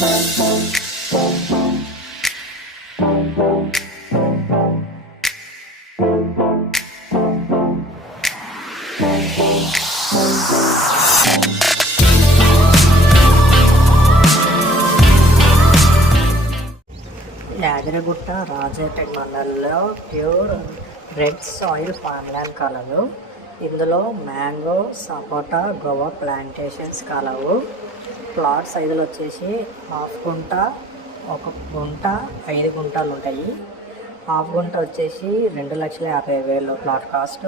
యాదగిరిగుట్ట రాజేపేట మండలంలో pure red soil ఫార్మ్ల్యాండ్ కలదు. ఇందులో మ్యాంగో, సపోటా, గోవా ప్లాంటేషన్స్ కలవు. ప్లాట్ సైజులు వచ్చేసి హాఫ్ గుంట, 1 గుంట, 5 గుంటలు ఉంటాయి. హాఫ్ గుంట వచ్చేసి 2,50,000 ప్లాట్ కాస్ట్,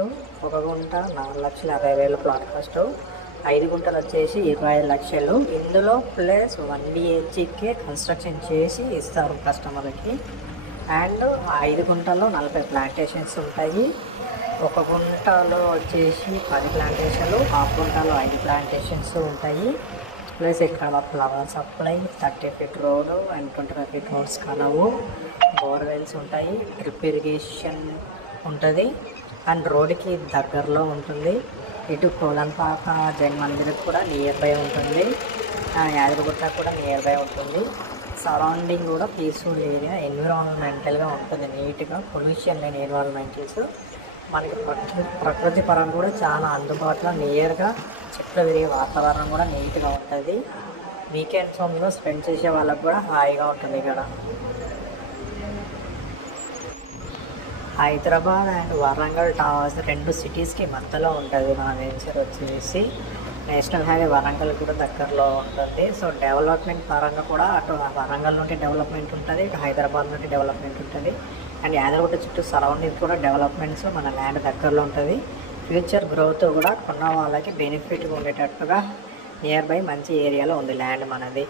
1 గుంట 4,50,000 ప్లాట్ కాస్ట్, 5 గుంటలు వచ్చేసి 25 లక్షలు. ఇందులో ప్లస్ 1 BHK కన్స్ట్రక్షన్ చేసి ఇస్తారు కస్టమర్కి. అండ్ 5 గుంటల్లో 40 ప్లాంటేషన్స్ ఉంటాయి. 1 గుంటలో వచ్చేసి 10 ప్లాంటేషన్లు, హాఫ్ గుంటలో 5 ప్లాంటేషన్స్ ఉంటాయి. ప్లస్ ఇక్కడ flower supply, 30 feet road and 25 feet roads కలవు. బోర్వెల్స్ ఉంటాయి, డ్రిప్ ఇరిగేషన్ ఉంటుంది అండ్ రోడ్కి దగ్గరలో ఉంటుంది. ఇటు కోలంపాక జైన్ మందిర్ కూడా నియర్ బై ఉంటుంది, యాదగిరిగుట్ట కూడా నియర్ బై ఉంటుంది. సరౌండింగ్ కూడా పీస్ఫుల్ ఏరియా, ఎన్విరాన్మెంటల్గా ఉంటుంది, నీట్గా పొల్యూషన్ లేని ఎన్విరాన్మెంటల్స్. మనకి ప్రకృతి పరంగా కూడా చాలా అందుబాటులో నియర్గా చెట్లు విరిగే వాతావరణం కూడా నీట్గా ఉంటుంది. వీకెండ్స్ హోమ్లో స్పెండ్ చేసే వాళ్ళకు కూడా హాయిగా ఉంటుంది. ఇక్కడ హైదరాబాద్ అండ్ వరంగల్ టవర్స్ 2 సిటీస్కి మధ్యలో ఉంటుంది. మన వెంచర్ వచ్చేసి నేషనల్ హైవే వరంగల్ కూడా దగ్గరలో ఉంటుంది. సో డెవలప్మెంట్ పరంగా కూడా అటు వరంగల్ నుండి డెవలప్మెంట్ ఉంటుంది, ఇటు హైదరాబాద్ నుండి డెవలప్మెంట్ ఉంటుంది. అండ్ యాదగిరిగుట్ట చుట్టూ సరౌండింగ్ కూడా డెవలప్మెంట్స్ మన ల్యాండ్ దగ్గరలో ఉంటుంది. ఫ్యూచర్ గ్రోత్ కూడా కొన్న వాళ్ళకి బెనిఫిట్గా ఉండేటట్టుగా నియర్ బై మంచి ఏరియాలో ఉంది ల్యాండ్ మనది.